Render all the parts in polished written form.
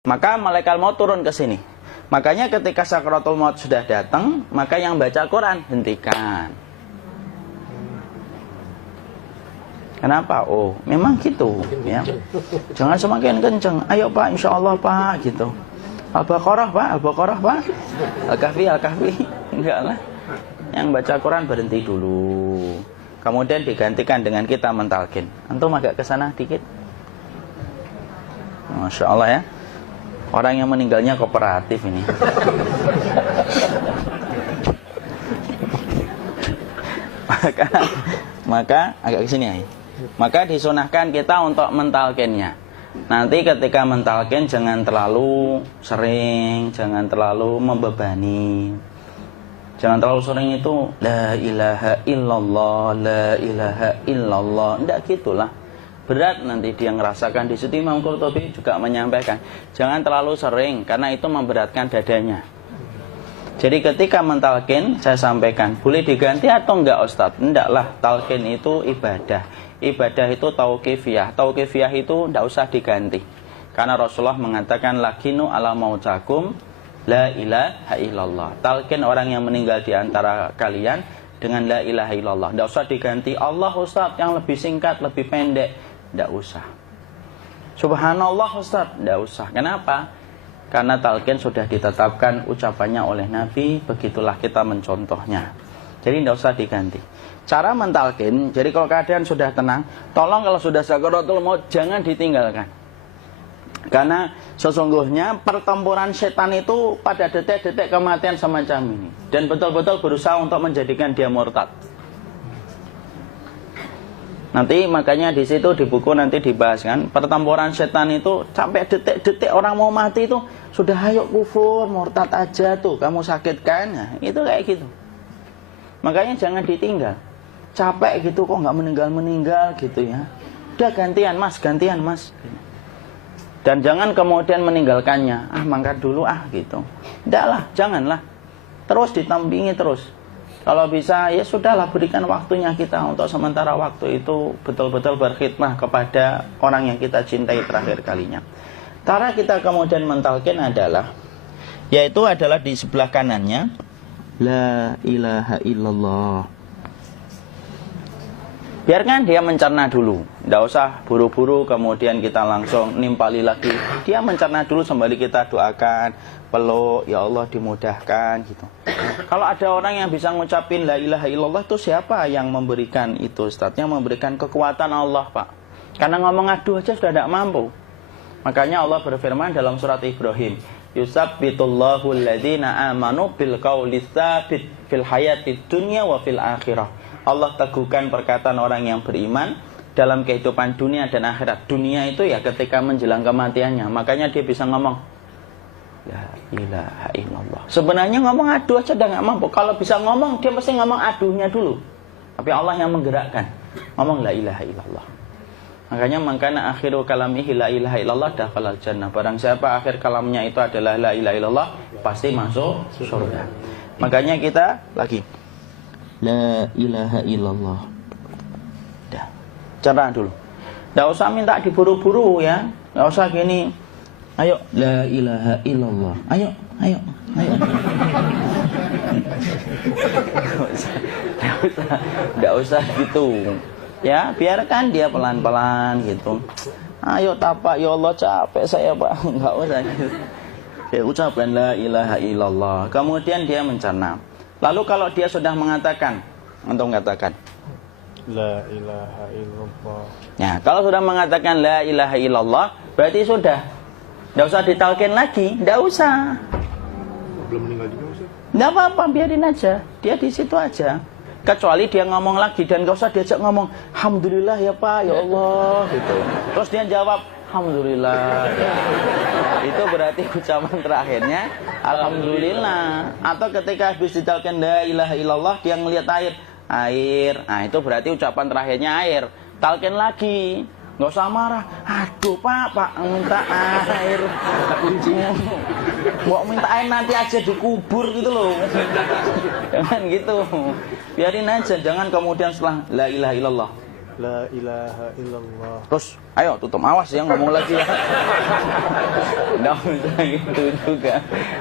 Maka malaikat maut turun ke sini. Makanya ketika sakaratul maut sudah datang, maka yang baca Quran hentikan. Kenapa? Oh, memang gitu ya. Jangan semakin kenceng. Ayo Pak, insya Allah Pak, gitu. Al-Baqarah Pak, Al-Baqarah Pak. Al-Kahfi, Al-Kahfi. Enggak lah. Yang baca Quran berhenti dulu. Kemudian digantikan dengan kita mentalkin. Antum agak ke sana dikit. Masya Allah ya. Orang yang meninggalnya kooperatif ini. maka agak ke sini ya. Maka disunahkan kita untuk mentalkinnya. Nanti ketika mentalkin jangan terlalu sering, jangan terlalu membebani. Jangan terlalu sering itu la ilaha illallah, la ilaha illallah. Tidak gitulah. Berat nanti dia ngerasakan. Di situ Imam Qurtubi juga menyampaikan, jangan terlalu sering karena itu memberatkan dadanya. Jadi ketika mentalkin, saya sampaikan, boleh diganti atau enggak Ustadz? Enggak lah, talkin itu ibadah. Ibadah itu tauqifiyah. Tauqifiyah itu enggak usah diganti. Karena Rasulullah mengatakan, lakinu ala mautakum la ilaha illallah. Talkin orang yang meninggal di antara kalian dengan la ilaha illallah. Enggak usah diganti Allah Ustadz yang lebih singkat, lebih pendek. Enggak usah. Subhanallah Ustadz, enggak usah. Kenapa? Karena talqin sudah ditetapkan ucapannya oleh Nabi, begitulah kita mencontohnya. Jadi tidak usah diganti. Cara mentalqin, jadi kalau keadaan sudah tenang, tolong kalau sudah sakaratul maut jangan ditinggalkan. Karena sesungguhnya pertempuran setan itu pada detik-detik kematian semacam ini. Dan betul-betul berusaha untuk menjadikan dia murtad. Nanti makanya di situ di buku nanti dibahas kan, pertempuran setan itu sampai detik-detik orang mau mati itu sudah ayo kufur, murtad aja tuh, kamu sakit kan? Nah, itu kayak gitu. Makanya jangan ditinggal. Capek gitu kok nggak meninggal gitu ya. Udah gantian mas. Dan jangan kemudian meninggalkannya. Mangkat dulu gitu. Enggak lah, janganlah. Terus ditampingi terus. Kalau bisa ya sudahlah, berikan waktunya kita untuk sementara waktu itu betul-betul berkhidmah kepada orang yang kita cintai terakhir kalinya. Cara kita kemudian mentalkin adalah, yaitu adalah di sebelah kanannya la ilaha illallah. Biarkan dia mencerna dulu, tidak usah buru-buru kemudian kita langsung nimpali lagi. Dia mencerna dulu sembari kita doakan, peluk, ya Allah dimudahkan gitu. Kalau ada orang yang bisa ngucapin la ilaha illallah, itu siapa yang memberikan itu Ustaz? Yang memberikan kekuatan Allah Pak. Karena ngomong aduh aja sudah tidak mampu. Makanya Allah berfirman dalam surat Ibrahim, yusabbitullahu alladhina amanu bil qawli tsabit fil hayatid dunya wa fil akhirah. Allah teguhkan perkataan orang yang beriman dalam kehidupan dunia dan akhirat. Dunia itu ya ketika menjelang kematiannya. Makanya dia bisa ngomong la ilaha illallah. Sebenarnya ngomong aduh aja udah gak mampu. Kalau bisa ngomong, dia pasti ngomong aduhnya dulu. Tapi Allah yang menggerakkan. Ngomong la ilaha illallah. Makanya mangkana akhiru kalamihi la ilaha illallah dakhalal jannah. Barang siapa akhir kalamnya itu adalah la ilaha illallah, pasti masuk surga. Makanya kita lagi la ilaha illallah. Dah. Cerna dulu. Enggak usah minta diburu-buru ya. Enggak usah gini. Ayo la ilaha illallah. Ayo. Enggak usah gitu. Ya, biarkan dia pelan-pelan gitu. Ayo tapak, ya Allah capek saya Pak. Enggak usah gitu. Dia ucapkan la ilaha illallah. Kemudian dia mencerna. Lalu kalau dia sudah mengatakan, antum katakan la ilaha illallah. Ya, kalau sudah mengatakan la ilaha illallah, berarti sudah. Enggak usah ditalkin lagi, enggak usah. Belum meninggal juga Ustaz? Enggak apa-apa, biarin aja. Dia di situ aja. Kecuali dia ngomong lagi dan enggak usah diajak ngomong, alhamdulillah ya Pak, ya Allah gitu. Terus dia jawab, alhamdulillah. Itu berarti ucapan terakhirnya alhamdulillah. Atau ketika habis ditalkin la ilaha illallah, dia ngelihat air. Nah, itu berarti ucapan terakhirnya air. Talkin lagi. Nggak usah marah. Aduh Pak minta air. Mau minta air nanti aja dikubur gitu loh. Jangan gitu. Biarin aja. Jangan kemudian setelah la ilaha illallah La ilaha illallah. Terus, ayo tutup, awas yang ngomong lagi ya. Nggak usah gitu juga.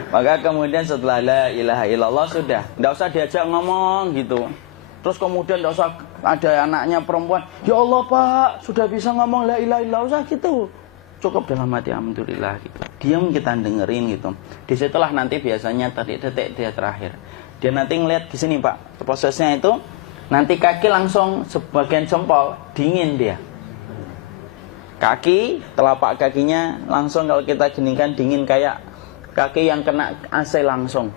Maka kemudian setelah la ilaha illallah sudah, nggak usah diajak ngomong gitu. Terus kemudian nggak usah ada anaknya perempuan, ya Allah Pak, sudah bisa ngomong la ilaha illallah, usah gitu. Cukup dalam hati alhamdulillah gitu. Diam kita dengerin gitu. Disitulah nanti biasanya detik dia terakhir. Dia nanti ngeliat di sini Pak, prosesnya itu nanti kaki langsung sebagian jempol dingin dia. Kaki, telapak kakinya langsung kalau kita geningkan dingin kayak kaki yang kena AC langsung.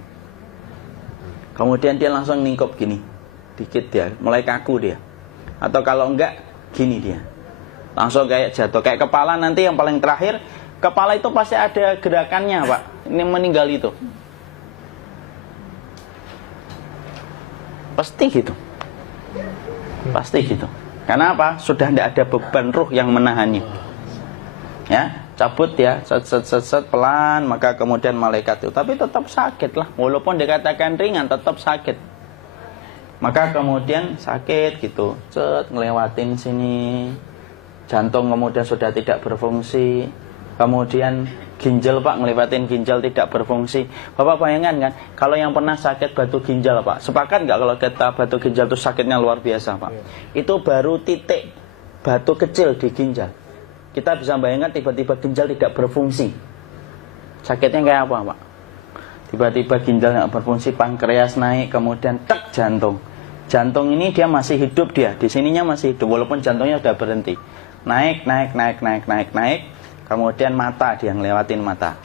Kemudian dia langsung ningkup gini, dikit dia, mulai kaku dia. Atau kalau enggak, gini dia. Langsung kayak jatuh, kayak kepala nanti yang paling terakhir. Kepala itu pasti ada gerakannya Pak, ini meninggal itu. Pasti gitu. Pasti gitu. Karena apa? Sudah tidak ada beban ruh yang menahannya. Ya, cabut ya, set pelan, maka kemudian malaikat itu. Tapi tetap sakit lah, walaupun dikatakan ringan, tetap sakit. Maka kemudian sakit gitu, ngelewatin sini, jantung kemudian sudah tidak berfungsi, kemudian ginjal Pak, ngelewatin ginjal tidak berfungsi. Bapak bayangkan kan, kalau yang pernah sakit batu ginjal Pak, sepakat nggak kalau kita batu ginjal itu sakitnya luar biasa Pak? Itu baru titik batu kecil di ginjal. Kita bisa bayangkan tiba-tiba ginjal tidak berfungsi. Sakitnya kayak apa Pak? Tiba-tiba ginjal nggak berfungsi, pankreas naik, kemudian tek jantung. Jantung ini dia masih hidup dia, di sininya masih hidup walaupun jantungnya sudah berhenti. Naik. Kemudian mata, dia ngelewatin mata.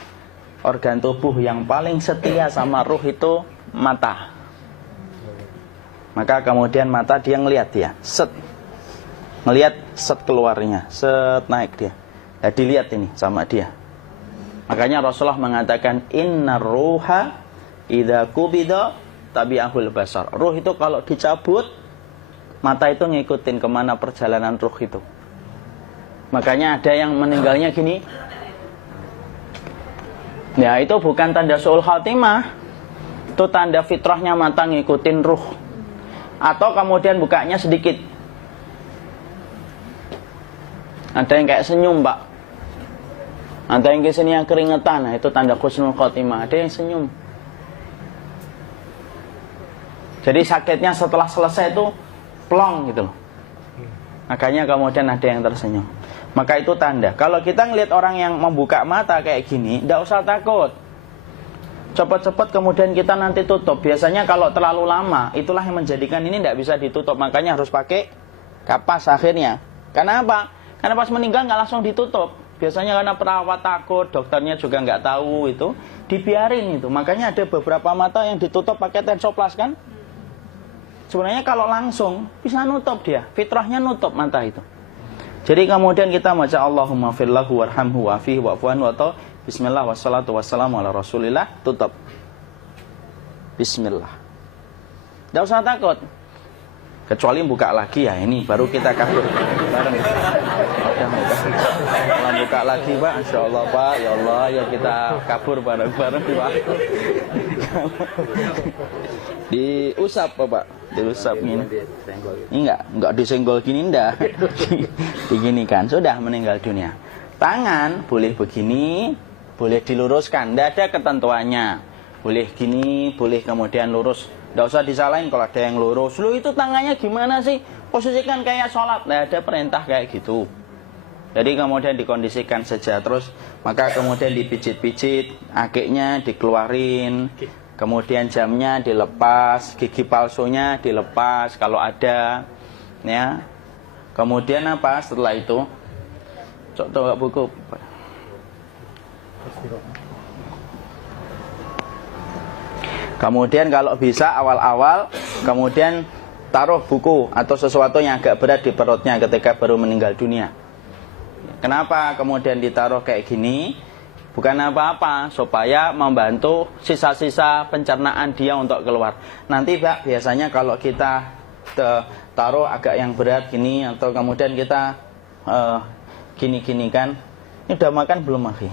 Organ tubuh yang paling setia sama ruh itu mata. Maka kemudian mata dia ngelihat dia, ngelihat keluarnya, naik dia. Ya, dilihat ini sama dia. Makanya Rasulullah mengatakan innar ruha idza qubida tabi'ahul basar. Ruh itu kalau dicabut, mata itu ngikutin kemana perjalanan ruh itu. Makanya ada yang meninggalnya gini. Ya itu bukan tanda su'ul khatimah. Itu tanda fitrahnya mata ngikutin ruh. Atau kemudian bukanya sedikit. Ada yang kayak senyum Pak. Ada yang kesini yang keringetan. Nah itu tanda husnul khatimah. Ada yang senyum. Jadi sakitnya setelah selesai itu plong gitu loh. Makanya kemudian ada yang tersenyum. Maka itu tanda. Kalau kita ngelihat orang yang membuka mata kayak gini, tidak usah takut. Cepat-cepat kemudian kita nanti tutup. Biasanya kalau terlalu lama, itulah yang menjadikan ini tidak bisa ditutup. Makanya harus pakai kapas akhirnya. Karena apa? Karena pas meninggal nggak langsung ditutup. Biasanya karena perawat takut, dokternya juga nggak tahu itu, dibiarin itu. Makanya ada beberapa mata yang ditutup pakai tensoplas kan? Sebenarnya kalau langsung bisa nutup dia, fitrahnya nutup mata itu. Jadi kemudian kita baca Allahumma firlahu warhamhu wa'afihi wa'fu anhu atau bismillah wassalatu wassalamu ala rasulillah, tutup. Bismillah. Tidak usah takut. Kecuali buka lagi ya, ini baru kita kabur bareng. Kalau buka lagi Pak, insya Allah Pak, ya Allah ya kita kabur bareng-bareng Pak. Diusap Pak, diusap gini. Enggak disenggol gini enggak. Begini kan, sudah meninggal dunia. Tangan boleh begini, boleh diluruskan, enggak ada ketentuannya. Boleh gini, boleh kemudian lurus. Enggak usah disalahin kalau ada yang lurus. Lu itu tangannya gimana sih? Posisikan kayak sholat. Enggak ada perintah kayak gitu. Jadi kemudian dikondisikan saja terus. Maka kemudian dipijit-pijit, akiknya dikeluarin. Kemudian jamnya dilepas, gigi palsunya dilepas kalau ada, ya. Kemudian apa setelah itu? Coba buku. Kemudian kalau bisa awal-awal, kemudian taruh buku atau sesuatu yang agak berat di perutnya ketika baru meninggal dunia. Kenapa kemudian ditaruh kayak gini? Bukan apa-apa, supaya membantu sisa-sisa pencernaan dia untuk keluar. Nanti Pak, biasanya kalau kita taruh agak yang berat gini, atau kemudian kita gini-gini kan, ini udah makan belum Maki?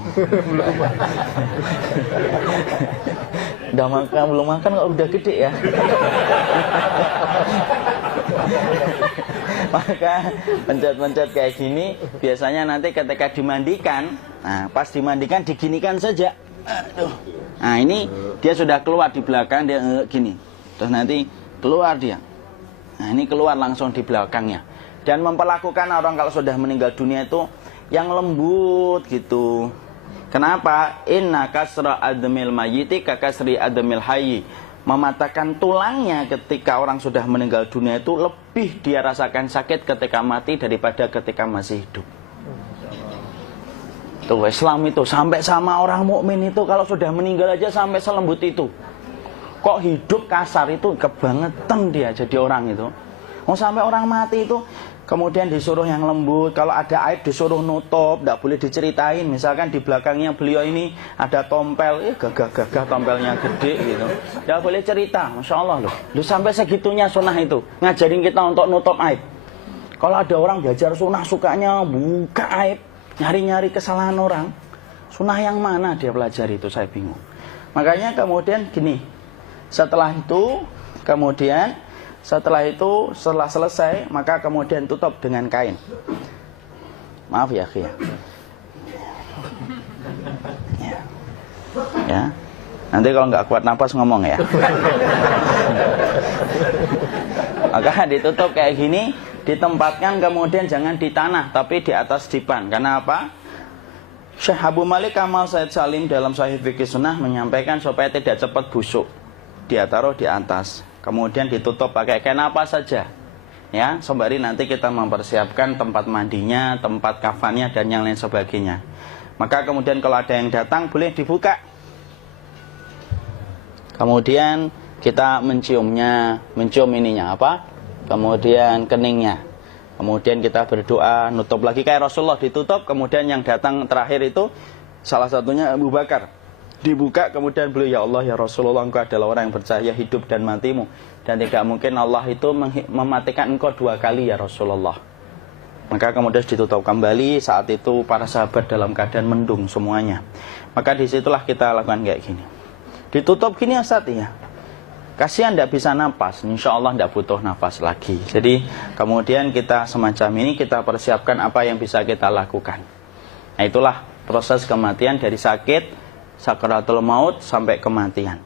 Udah makan belum makan kok udah gede ya? Maka pencet-pencet kayak gini biasanya nanti ketika dimandikan, nah pas dimandikan diginikan saja. Aduh. Nah ini dia sudah keluar di belakang, dia gini. Terus nanti keluar dia. Nah ini keluar langsung di belakangnya. Dan memperlakukan orang kalau sudah meninggal dunia itu yang lembut gitu. Kenapa? Inna kasra admil mayyiti kakasri admil hayyi. Mematahkan tulangnya ketika orang sudah meninggal dunia itu lebih dia rasakan sakit ketika mati daripada ketika masih hidup. Tuh Islam itu sampai sama orang mukmin itu kalau sudah meninggal aja sampai selembut itu. Kok hidup kasar itu kebangetan dia jadi orang itu. Mau sampai orang mati itu kemudian disuruh yang lembut, kalau ada aib disuruh nutup, tidak boleh diceritain. Misalkan di belakangnya beliau ini ada tompel, gagah-gagah tompelnya gede gitu, tidak boleh cerita. Masya Allah loh, sampai segitunya sunnah itu ngajarin kita untuk nutup aib. Kalau ada orang belajar sunnah sukanya buka aib, nyari-nyari kesalahan orang, sunnah yang mana dia pelajari itu saya bingung. Makanya kemudian gini, setelah selesai maka kemudian tutup dengan kain. Maaf ya akhi ya. Nanti kalau nggak kuat napas ngomong ya. Maka ditutup kayak gini, ditempatkan kemudian jangan di tanah tapi di atas dipan. Karena apa? Syekh Abu Malik Kamal Said Salim dalam Sahih Fikih Sunnah menyampaikan supaya tidak cepat busuk. Dia taruh di atas. Kemudian ditutup pakai kain apa saja. Ya, sembari nanti kita mempersiapkan tempat mandinya, tempat kafannya dan yang lain sebagainya. Maka kemudian kalau ada yang datang boleh dibuka. Kemudian kita mencium ininya apa? Kemudian keningnya. Kemudian kita berdoa, nutup lagi kayak Rasulullah ditutup, kemudian yang datang terakhir itu salah satunya Abu Bakar. Dibuka kemudian beliau, ya Allah ya Rasulullah, engkau adalah orang yang percaya hidup dan matimu, dan tidak mungkin Allah itu mematikan engkau 2 kali ya Rasulullah. Maka kemudian ditutup kembali. Saat itu para sahabat dalam keadaan mendung semuanya. Maka disitulah kita lakukan kayak gini. Ditutup gini Ustaz ya. Kasihan tidak bisa nafas, insya Allah tidak butuh nafas lagi. Jadi kemudian kita semacam ini kita persiapkan apa yang bisa kita lakukan. Nah itulah proses kematian dari sakit sakaratul maut sampai kematian.